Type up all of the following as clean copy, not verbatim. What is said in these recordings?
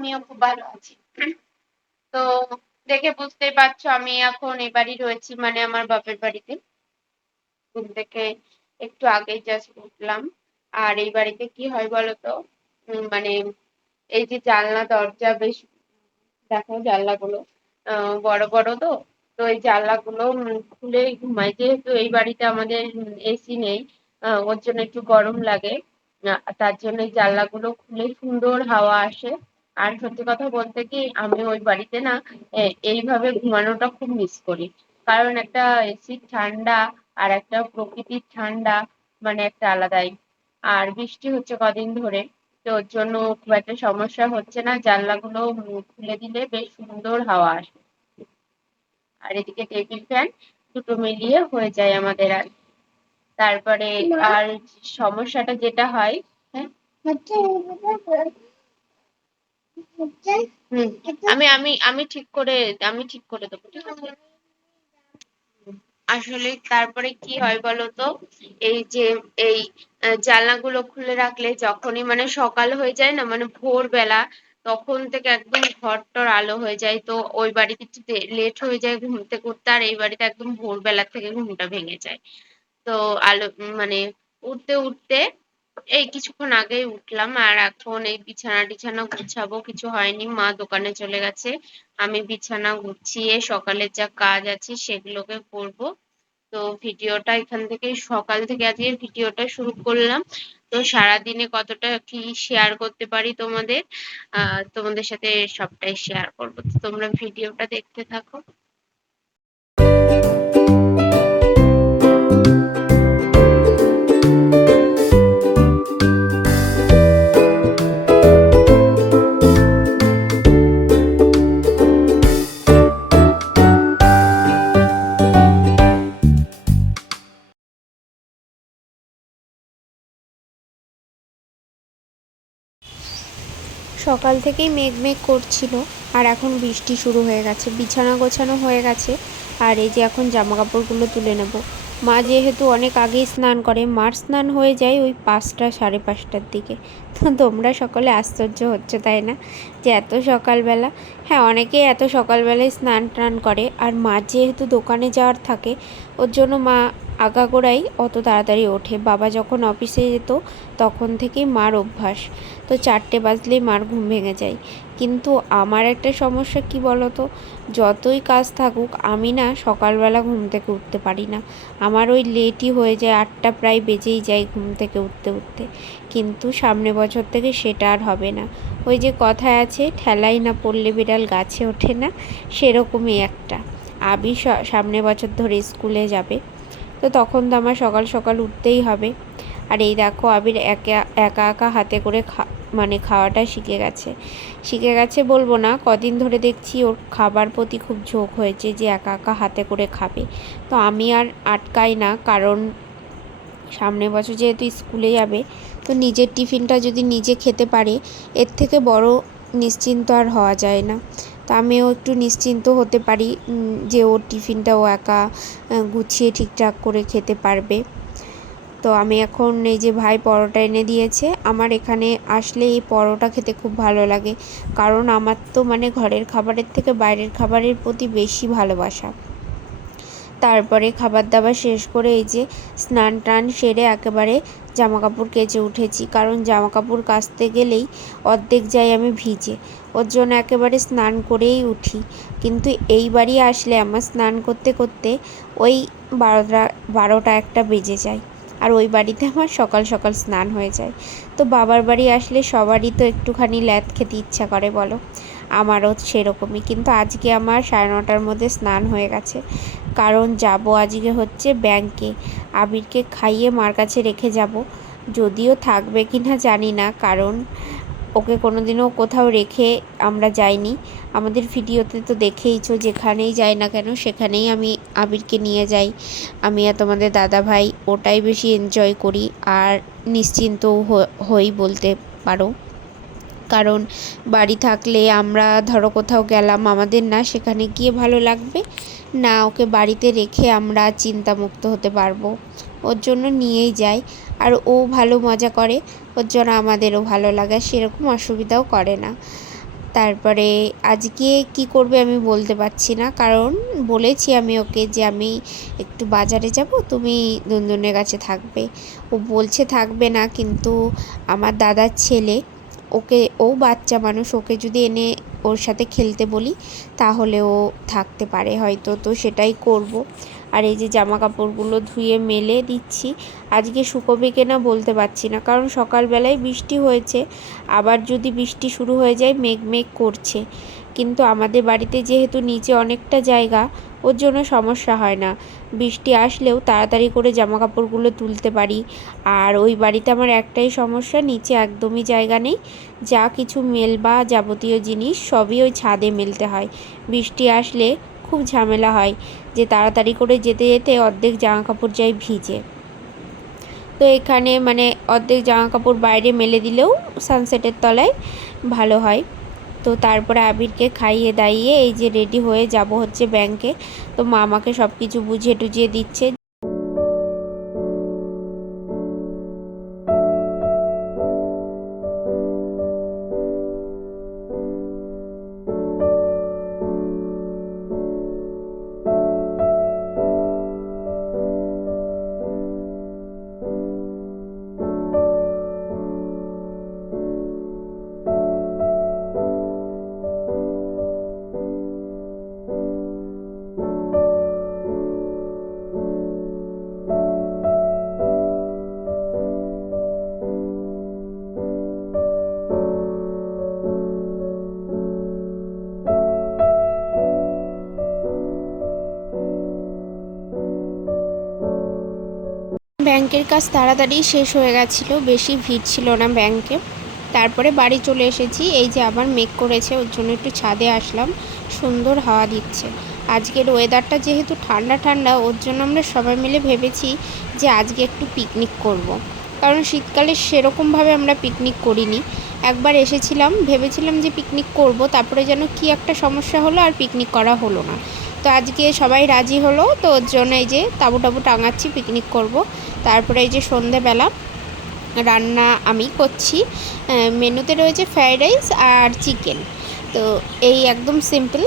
আমিও খুব ভালো আছি। তো দেখে বুঝতেই পারছো আমি এখন এ বাড়ি রয়েছি, মানে আমার বাপের বাড়িতে। ঘুম থেকে একটু আগেই জাস্ট উঠলাম। আর এই বাড়িতে কি হয় বলতো, মানে এই যে জানলা দরজা বেশ, দেখো জানলাগুলো বড় বড় তো। তো এই জানলাগুলো খুলেই ঘুমাই, যেহেতু এই বাড়িতে আমাদের এসি নেই। ওর জন্য একটু গরম লাগে। তার জন্য এই জানলাগুলো খুলে সুন্দর হাওয়া আসে। আর সত্যি কথা বলতে কি, আমি ওই বাড়িতে না এইভাবে ঘুমানোটা খুব মিস করি। কারণ একটা এসির ঠান্ডা আর একটা প্রকৃতির ঠান্ডা, মানে একটা আলাদাই। আর বৃষ্টি হচ্ছে কদিন ধরে, তো ওর জন্য খুব একটা সমস্যা হচ্ছে না, জানলাগুলো খুলে দিলে বেশ সুন্দর হাওয়া আসে। আর এদিকে টেবিল ফ্যান দুটো মিলিয়ে হয়ে যায় আমাদের। আর তারপরে আর সমস্যাটা যেটা হয়, হ্যাঁ, হুম, আমি আমি আমি ঠিক করে আমি ঠিক করে দেবো, ঠিক আছে। আসলে তারপরে কি হয় বলতো, এই যে এই জানলাগুলো খুলে রাখলে যখনই মানে সকাল হয়ে যায় না, মানে ভোরবেলা, তখন থেকে একদম ঘরটর আলো হয়ে যায়। তো ওই বাড়িতে একটু লেট হয়ে যায় ঘুম থেকে উঠতে, আর এই বাড়িতে একদম ভোরবেলা থেকে ঘুমটা ভেঙে যায়। তো আলো মানে উঠতে উঠতে এই কিছুক্ষণ আগেই উঠলাম, আর এখন এই বিছানা টিছানা গুছাবো, কিছু হয়নি, মা দোকানে চলে গেছে। আমি বিছানা গুছিয়ে সকালের যা কাজ আছে সেগুলোকে করবো। তো ভিডিওটা এখান থেকে সকাল থেকে আজকে ভিডিওটা শুরু করলাম। তো সারাদিনে কতটা কি শেয়ার করতে পারি তোমাদের সাথে সবটাই শেয়ার করবো। তো তোমরা ভিডিওটা দেখতে থাকো। সকাল থেকেই মেঘ মেঘ করছিল, আর এখন বৃষ্টি শুরু হয়ে গেছে। বিছানা গোছানো হয়ে গেছে, আর এই যে এখন জামা কাপড়গুলো তুলে নেব। মা যেহেতু অনেক আগেই স্নান করে, মার স্নান হয়ে যায় ওই 5টা 5:30টার দিকে। তো তোমরা সকলে আশ্চর্য হচ্ছে তাই না, যে এত সকালবেলা? হ্যাঁ, অনেকেই এত সকালবেলায় স্নান টান করে, আর মার যেহেতু দোকানে যাওয়ার থাকে, ওর জন্য মা আগাগোড়াই অত তাড়াতাড়ি ওঠে। বাবা যখন অফিসে যেত তখন থেকেই মার অভ্যাস। তো 4টে বাজলেই মার ঘুম ভেঙে যায়। কিন্তু আমার একটা সমস্যা কি বলো তো, যতই কাজ থাকুক আমি না সকালবেলা ঘুম থেকে উঠতে পারি না। আমার ওই লেটই হয়ে যায়, 8টা প্রায় বেজেই যায় ঘুম থেকে উঠতে উঠতে। কিন্তু সামনে বছর থেকে সেটা আর হবে না। ওই যে কথায় আছে, ঠেলাই না পড়লে বিড়াল গাছে ওঠে না, সেরকমই একটা। আবি সামনে বছর ধরে স্কুলে যাবে, তো তখন তো আমার সকাল সকাল উঠতেই হবে। আর এই দেখো আবির একা একা একা হাতে করে খাওয়াটা শিখে গেছে বলবো না, কদিন ধরে দেখছি ওর খাবার প্রতি খুব ঝোঁক হয়েছে, যে একা একা হাতে করে খাবে। তো আমি আর আটকাই না, কারণ সামনে বছর যেহেতু স্কুলে যাবে, তো নিজের টিফিনটা যদি নিজে খেতে পারে, এর থেকে বড় নিশ্চিন্ত আর হওয়া যায় না। তো আমিও একটু নিশ্চিন্ত হতে পারি যে ওর টিফিনটা ও একা গুছিয়ে ঠিকঠাক করে খেতে পারবে। তো আমি এখন এই যে ভাই পরোটা এনে দিয়েছে, আমার এখানে আসলে এই পরোটা খেতে খুব ভালো লাগে, কারণ আমার তো মানে ঘরের খাবারের থেকে বাইরের খাবারের প্রতি বেশি ভালোবাসা। তারপরে খাবার দাবার শেষ করে এই যে স্নান টান সেরে একেবারে জামা কাপড় কেচে উঠেছি, কারণ জামা কাপড় কাচতে গেলেই অর্ধেক যাই আমি ভিজে। ওর জন্য একেবারে স্নান করেই উঠি। কিন্তু এইবারই আসলে আমার স্নান করতে করতে ওই 12টা 1টা বেজে যায়, আর ওই বাড়িতে আমার সকাল সকাল স্নান হয়ে যায়। তো বাবার বাড়ি আসলে সবারই তো একটুখানি ল্যাদ খেতে ইচ্ছা করে বলো, আমারও সেরকমই। কিন্তু আজকে আমার 9:30টার মধ্যে স্নান হয়ে গেছে, কারণ যাব আজকে হচ্ছে ব্যাংকে। আবিরকে খাইয়ে মার কাছে রেখে যাব, যদিও থাকবে কি না জানি না, কারণ ওকে কোনোদিনও কোথাও রেখে আমরা যাইনি। আমাদের ভিডিওতে তো দেখেইছো, যেখানেই যাই না কেন সেখানেই আমি আবিরকে নিয়ে যাই। আমি আর তোমাদের দাদা ভাই ওটাই বেশি এনজয় করি, আর নিশ্চিন্তও হই বলতে পারো। কারণ বাড়ি থাকলে আমরা ধরো কোথাও গেলাম, আমাদের না সেখানে গিয়ে ভালো লাগবে, না ওকে বাড়িতে রেখে আমরা চিন্তামুক্ত হতে পারবো। ওর জন্য নিয়েই যাই, আর ও ভালো মজা করে, ওর জন্য আমাদেরও ভালো লাগে, সেরকম অসুবিধাও করে না। তারপরে আজকে কি করবে আমি বলতে পারছি না, কারণ বলেছি আমি ওকে যে আমি একটু বাজারে যাব, তুমি দুনদুনের কাছে থাকবে। ও বলছে থাকবে না, কিন্তু আমার দাদার ছেলে, ও বাচ্চা মানুষ, ওকে যদি এনে ওর সাথে খেলতে বলি তাহলে ও থাকতে পারে হয়তো, তো সেটাই করব। আর এই যে জামা কাপড়গুলো ধুয়ে মেলে দিচ্ছি, আজকে শুকোবে কিনা বলতে পারছি না, কারণ সকালবেলায় বৃষ্টি হয়েছে, আবার যদি বৃষ্টি শুরু হয়ে যায় মেঘ করছে। কিন্তু আমাদের বাড়িতে যেহেতু নিচে অনেকটা জায়গা, ওর জন্য সমস্যা হয় না, বৃষ্টি আসলেও তাড়াতাড়ি করে জামা কাপড়গুলো তুলতে পারি। আর ওই বাড়িতে আমার একটাই সমস্যা, নিচে একদমই জায়গা নেই, যা কিছু মেলবা যাবতীয় জিনিস সবই ওই ছাদে মেলতে হয়। বৃষ্টি আসলে খুব ঝামেলা হয়, যে তাড়াতাড়ি করে যেতে যেতে অর্ধেক জামা কাপড় যায় ভিজে। তো এখানে মানে অর্ধেক জামা কাপড় বাইরে মেলে দিলেও সানসেটের তলায় ভালো হয়। তো তারপরে আবিরকে খাইয়ে দাইয়ে এই যে রেডি হয়ে যাব হচ্ছে ব্যাংকে। তো মা আমাকে সব কিছু বুঝিয়ে টুঝিয়ে দিচ্ছে। ব্যাংকের কাজ তাড়াতাড়ি শেষ হয়ে গেছিলো, বেশি ভিড় ছিল না ব্যাংকে। তারপরে বাড়ি চলে এসেছি, এই যে আবার মেঘ করেছে, ওর জন্য একটু ছাদে আসলাম, সুন্দর হাওয়া দিচ্ছে। আজকের ওয়েদারটা যেহেতু ঠান্ডা ঠান্ডা, ওর জন্য আমরা সবাই মিলে ভেবেছি যে আজকে একটু পিকনিক করব। কারণ শীতকালে সেরকমভাবে আমরা পিকনিক করিনি। একবার এসেছিলাম, ভেবেছিলাম যে পিকনিক করব, তারপরে যেন কি একটা সমস্যা হলো, আর পিকনিক করা হলো না। তো আজকে সবাই রাজি হলো, তো ওর জন্য এই যে তাঁবু টাবু টাঙাচ্ছি, পিকনিক করব। তারপরে এই যে সন্ধেবেলা রান্না আমি করছি, মেনুতে রয়েছে ফ্রায়েড রাইস আর চিকেন। তো এই একদম সিম্পল।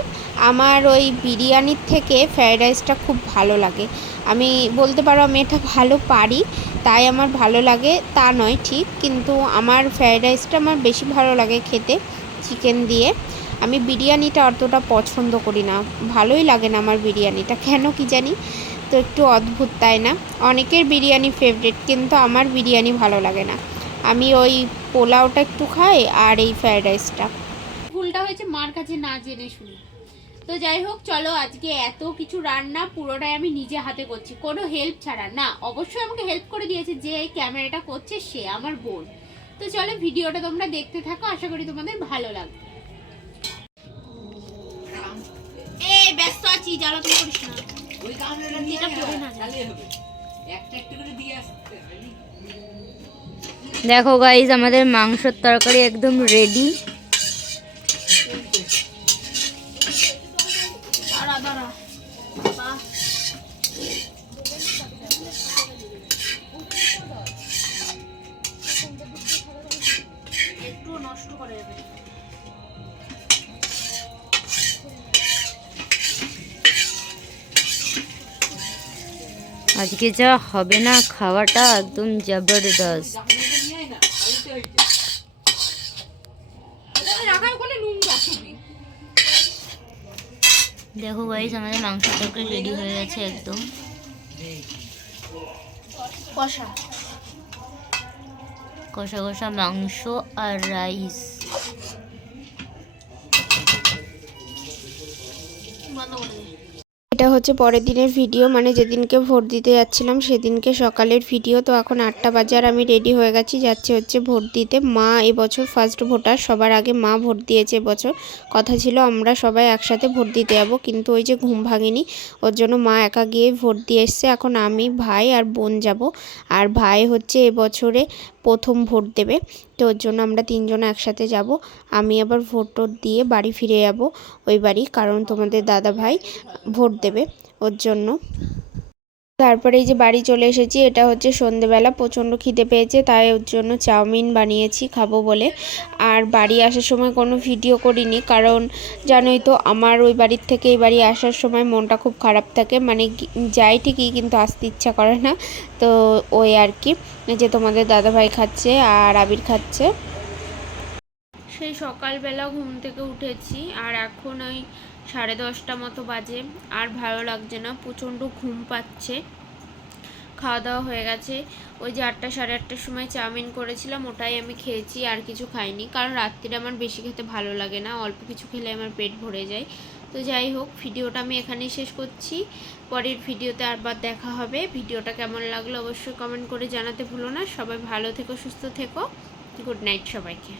আমার ওই বিরিয়ানির থেকে ফ্রায়েড রাইসটা খুব ভালো লাগে। আমি বলতে পারো আমি এটা ভালো পারি, তাই আমার ভালো লাগে তা নয় ঠিক, কিন্তু আমার ফ্রায়েড রাইসটা আমার বেশি ভালো লাগে খেতে চিকেন দিয়ে। আমি বিরিয়ানিটা অতটা পছন্দ করি না, ভালোই লাগে না আমার বিরিয়ানিটা, কেন কি জানি। তো একটু অদ্ভুত তাই না? অনেকের বিরিয়ানি ফেভারিট, কিন্তু আমার বিরিয়ানি ভালো লাগে না। আমি ওই পোলাওটা একটু খাই আর এই ফ্রায়েড রাইসটা। ভুলটা হয়েছে মার কাছে না জেনে শুনে। তো যাই হোক, চলো আজকে এত কিছু রান্না পুরোটাই আমি নিজে হাতে করছি, কোনো হেল্প ছাড়া না। অবশ্যই আমাকে হেল্প করে দিয়েছে, যে ক্যামেরাটা করছে সে আমার বোন। তো চলো ভিডিওটা তোমরা দেখতে থাকো, আশা করি তোমাদের ভালো লাগবে। ব্যস্ত আছি, জ্বালাতন করিস না। দেখো গাইজ, আমাদের মাংসের তরকারি একদম রেডি। একটু নষ্ট করে দেবে। আজকে যা হবে না খাওয়াটা, একদম জবরদস্ত। দেখো গাইস, আমাদের মাংস তরকারি রেডি হয়ে গেছে একদম। কষা কষা কষা মাংস আর রাইস। এটা হচ্ছে পরের দিনের ভিডিও, মানে যেদিনকে ভোট দিতে যাচ্ছিলাম সেদিনকে সকালের ভিডিও। তো এখন 8টা বাজে আর আমি রেডি হয়ে গেছি, যাচ্ছি হচ্ছে ভোট দিতে। মা এবছর ফার্স্ট ভোটার, সবার আগে মা ভোট দিয়েছে এবছর। কথা ছিল আমরা সবাই একসাথে ভোট দিতে যাবো, কিন্তু ওই যে ঘুম ভাঙেনি, ওর জন্য মা একা গিয়ে ভোট দিয়ে এসছে। এখন আমি, ভাই আর বোন যাব। আর ভাই হচ্ছে এবছরে প্রথম ভোট দেবে, তো ওর জন্য আমরা 3 জন একসাথে যাব। আমি আবার ভোট টোট দিয়ে বাড়ি ফিরে যাব ওই বাড়ি, কারণ তোমাদের দাদা ভাই ভোট দেবে ওর জন্য। তারপরে এই যে বাড়ি চলে এসেছি, এটা হচ্ছে সন্ধেবেলা, প্রচণ্ড খিদে পেয়েছে, তাই ওর জন্য চাউমিন বানিয়েছি খাবো বলে। আর বাড়ি আসার সময় কোনো ভিডিও করিনি, কারণ জানোই তো আমার ওই বাড়ির থেকে এই বাড়ি আসার সময় মনটা খুব খারাপ থাকে, মানে যাই ঠিকই কিন্তু আসতে ইচ্ছা করে না। তো ওই আর কি, যে তোমাদের দাদাভাই খাচ্ছে আর আবির খাচ্ছে। সেই সকালবেলা ঘুম থেকে উঠেছি আর এখন ওই 10:30 মতো বাজে। আর ভালো লাগছে না, প্রচণ্ড ঘুম পাচ্ছে। খাওয়া দাওয়া হয়ে গেছে, ওই যে 8টা 8:30টার সময় চাউমিন করেছিলাম, ওটাই আমি খেয়েছি, আর কিছু খাইনি, কারণ রাত্রিরে আমার বেশি খেতে ভালো লাগে না, অল্প কিছু খেলে আমার পেট ভরে যায়। তো যাই হোক, ভিডিওটা আমি এখানেই শেষ করছি, পরের ভিডিওতে আবার দেখা হবে। ভিডিওটা কেমন লাগলো অবশ্যই কমেন্ট করে জানাতে ভুলো না। সবাই ভালো থেকো, সুস্থ থেকো, গুড নাইট সবাইকে।